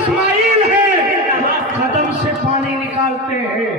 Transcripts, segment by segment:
اسماعیل ہیں، قدم سے پانی نکالتے ہیں،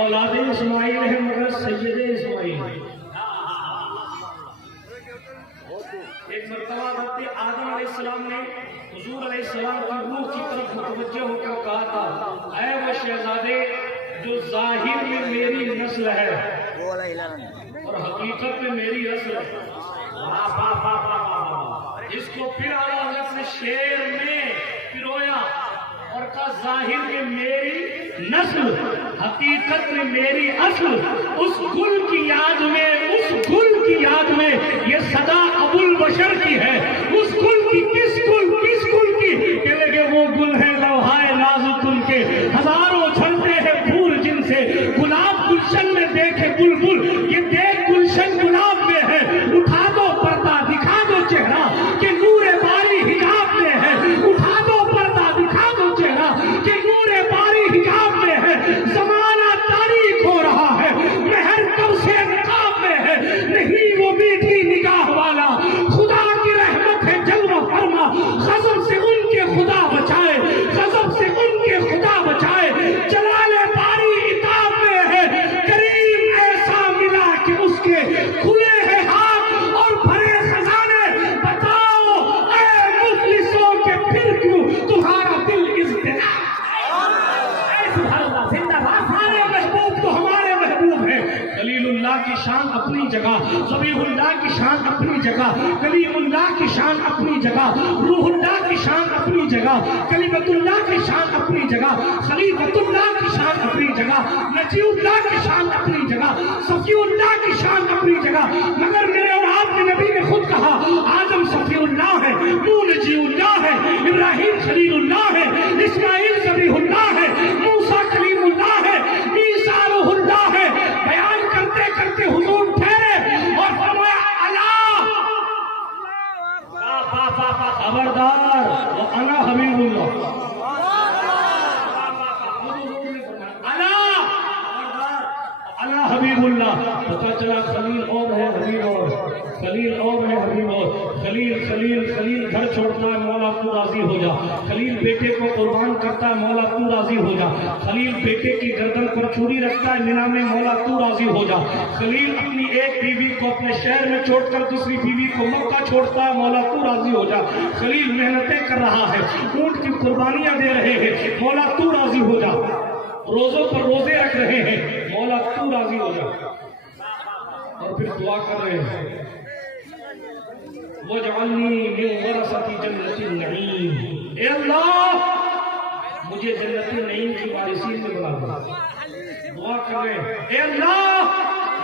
اولاد اسماعیل ہیں مگر سید اسماعیل ہیں۔ ایک مرتبہ حضرت آدم علیہ السلام نے حضور علیہ السلام کی روح کی طرف متوجہ ہو کر کہا تھا، اے وہ شہزادے جو ظاہر میں میری نسل ہے اور حقیقت میں میری نسل ہے، اس کو پھر اعلیٰ حضرت نے شعر میں پرویا اور کہا ظاہر میں میری نسل حقیقت میں میری اصل، اس گل کی یاد میں، اس گل کی یاد میں یہ صدا ابو البشر کی ہے، اس گل کی کس گل کی کہ لگے وہ گل ہے لوہائے نازک ان کے، ہزاروں چھلتے ہیں پھول جن سے، گلاب گلشن میں دیکھے بلبل، یہ دیکھ گلشن گلاب میں ہے، اٹھا دو پردہ دکھا دو چہرہ کہ نور باری حجاب میں ہے، اٹھا دو پردہ دکھا دو چہرہ کہ نور باری حجاب میں ہے، زمانہ تاریخ ہو رہا ہے، مہر کب سے نقاب میں ہے، نہیں وہ میٹھی نگاہ والا، خدا کی رحمت ہے جلوہ فرما، غضب سے ان کے خدا بچائے، غضب سے ان کے خدا بچائے، جلال باری عتاب میں ہے، کریم ایسا ملا کہ اس کے کھلے ہیں ہاتھ اور بھرے خزانے، بتاؤ اے مفلسوں کے پھر کیوں تمہارا دل اضطراب۔ ہمارے محبوب تو ہمارے محبوب ہیں، خلیل اللہ کی شان اپنی جگہ، ذبیح اللہ کی شان اپنی جگہ، کلیم اللہ کی شان اپنی جگہ، روح اللہ کی شان اپنی جگہ، کلمت اللہ کی شان اپنی جگہ، خلیفۃ اللہ کی شان اپنی جگہ، نجی اللہ کی شان اپنی جگہ، صفی اللہ کی شان اپنی جگہ، مگر میرے اور آپ کے نبی نے خود کہا آدم صفی اللہ ہے، نوح نجی اللہ ہے، ابراہیم خلیل اللہ ہے، اسماعیل ذبیح اللہ ہے، موسیٰ کلیم اللہ ہے، عیسیٰ روح اللہ ہے۔ بیان کرتے کرتے حضور ٹھہرے اور فرمایا خبردار وانا حبیب اللہ، انا حبیب اللہ۔ پتا چلا خلیل اور ہے حبیب اور، خلیل اور ہے حبیب اور، خلیل خلیل خلیل گھر چھوڑتا ہے مولا تو راضی ہو جا، خلیل بیٹے کو قربان کرتا ہے مولا تو راضی ہو جا، خلیل بیٹے کی گردن پر چھری رکھتا ہے مینا میں مولا تو راضی ہو جا، خلیل اپنی ایک بیوی کو اپنے شہر میں چھوڑ کر دوسری بیوی کو مکہ چھوڑتا ہے مولا تو راضی ہو جا، خلیل محنتیں کر رہا ہے، اونٹ کی قربانیاں دے رہے ہیں مولا تو راضی ہو جا، روزوں پر روزے رکھ رہے ہیں مولا تو راضی ہو جا، اور پھر دعا کر رہے ہیں وَاجْعَلْنِي مِنْ وَرَثَةِ جَنَّةِ النَّعِيمِ، اے اللہ مجھے جنت النعیم کی وارثین میں بنا دو۔ دعا کر رہے ہیں اے اللہ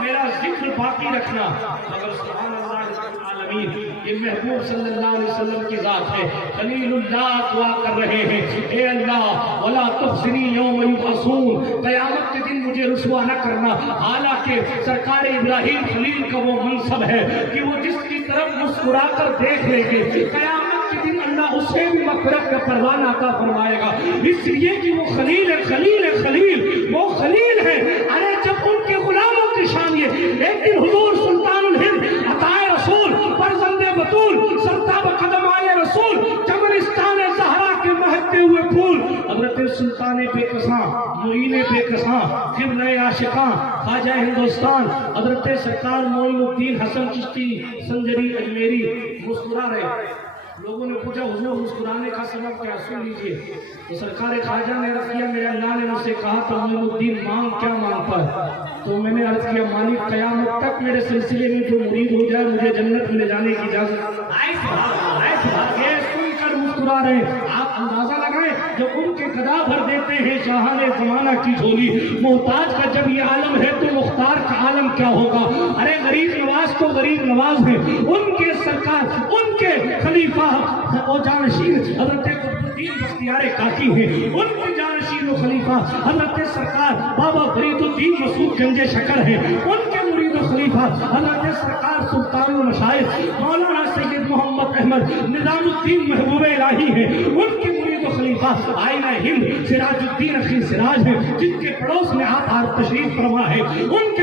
میرا ذکر باقی رکھنا، مگر سبحان اللہ رب العالمین یہ محبوب صلی اللہ علیہ وسلم کی ذات ہے، خلیل اللہ دعا کر رہے ہیں اے اللہ وَلَا تُخْزِنِي يَوْمَ يُبْعَثُونَ، قیامت کے دن مجھے رسوا نہ کرنا، حالانکہ سرکار ابراہیم خلیل کا وہ منصب ہے کہ وہ جس کی طرف مسکرا کر دیکھ لیں گے قیامت کے دن اللہ اسے بھی مغفرت کا پروانہ عطا فرمائے گا، اس لیے کہ وہ خلیل ہے، خلیل ہے، خلیل وہ خلیل ہے۔ ارے جب ان کے غلاموں کی شان یہ، ایک دن حضور سلطان الہند عطائے رسول فرزند بطول سرتاب قدم آئے رسول چمنستان زہرا کے مہکتے ہوئے پھول، حضرت سلطان بے کساں معین بے کساں قبلہ عاشقاں خواجہ ہندوستان حضرت سرکار معین الدین حسن چشتی سنجری اجمیری مسکرا رہے۔ لوگوں نے پوچھا حضور مسکرانے کا سبب کیا، سن لیجئے۔ تو سرکار خواجہ نے عرض کیا میرے اللہ نے مجھ سے کہا تو معین الدین مانگ کیا مانگتا ہے، تو میں نے عرض کیا مالک قیامت تک میرے سلسلے میں جو مرید ہو جائے مجھے جنت میں لے جانے کی اجازت۔ یہ سن کر مسکرا رہے ہیں، آپ اندازہ لگائیں جب ان کے گدا بھر دیتے ہیں شاہان زمانہ کی جھولی، محتاج کا جب یہ عالم ہے تو مختار کا عالم کیا ہوگا۔ ارے غریب نواز تو غریب نواز ہیں، ان کے سرکار ان کے خلیفہ و جانشین حضرت قطبالدین بختیار کاکی ہیں، ان کے جانشین و خلیفہ حضرت سرکار بابا فرید الدین مسعود گنج شکر ہیں، ان کے مرید و خلیفہ حضرت سرکار سلطان المشائخ مولانا سید محمد احمد نظام الدین محبوب الہی ہیں، ان کے مرید و خلیفہ آئینہ ہند سراج الدین اخی سراج ہیں، جن کے پڑوس میں آپ تشریف فرما ہے، ان کے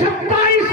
27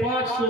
500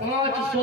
500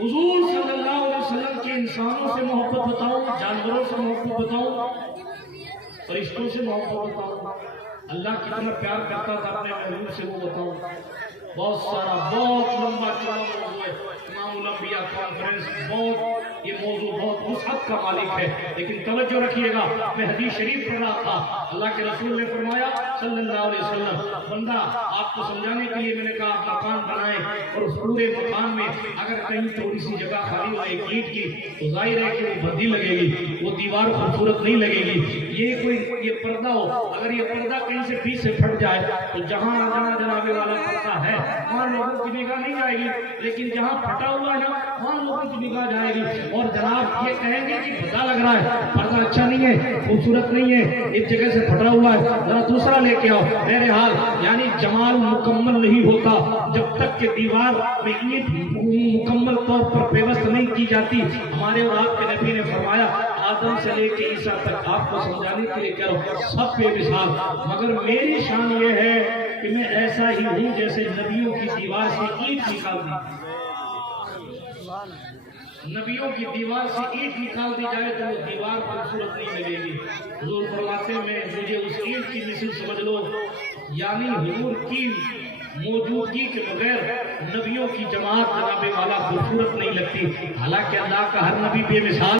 حضور صلی اللہ علیہ وسلم کی انسانوں سے محبت بتاؤں، جانوروں سے محبت بتاؤں، فرشتوں سے محبت بتاؤں، اللہ کتنا پیار کرتا تھا اپنے محبوب سے وہ بتاؤں. بہت سارا، بہت لمبا چوڑا موضوع ہے. امام الانبیاء کانفرنس، بہت یہ موضوع بہت وسعت کا مالک ہے، لیکن توجہ رکھیے گا. میں حدیث شریف پڑھ رہا تھا، اللہ کے رسول نے فرمایا صلی اللہ علیہ وسلم، بندہ آپ کو سمجھانے کے لیے میں نے کہا مکان بنائے، اور اس پورے مکان میں اگر کہیں تھوڑی سی جگہ خالی ہو ایک اینٹ کی تو ظاہر ہے کہ وہ بھدی لگے گی، وہ دیوار خوبصورت نہیں لگے گی. یہ پردہ ہو، اگر یہ پردہ کہیں سے بیچ سے پھٹ جائے تو جہاں جناب والا پردہ ہے وہاں لوگوں کی نگاہ نہیں جائے گی، لیکن جہاں پھٹا ہوا ہے نا وہاں لوگوں کی نگاہ جائے گی، اور جناب یہ کہیں گے کہ بھدا لگ رہا ہے، پردہ اچھا نہیں ہے، خوبصورت نہیں ہے، ایک جگہ سے پھٹا ہوا ہے، ذرا دوسرا لے کے آؤ. بہرحال یعنی جمال مکمل نہیں ہوتا جب تک کہ دیوار میں اینٹ مکمل طور پر پیوست نہیں کی جاتی. ہمارے اور آپ کے نبی نے فرمایا آدم سے لے کے عیسیٰ تک آپ کو سمجھانے کے لیے کہہ رہا ہوں سب بے مثال، مگر میری شان یہ ہے کہ میں ایسا ہی ہوں جیسے نبیوں کی دیوار سے اینٹ نکال دی. نبیوں کی دیوار سے اینٹ نکال دی جائے تو وہ دیوار خوبصورت نہیں لگے گی. حضور فرماتے میں مجھے اس اینٹ کی مثل سمجھ لو، یعنی حضور کی موجودگی کے بغیر نبیوں کی جماعت جناب والا خوبصورت نہیں لگتی. حالانکہ اللہ کا ہر نبی بے مثال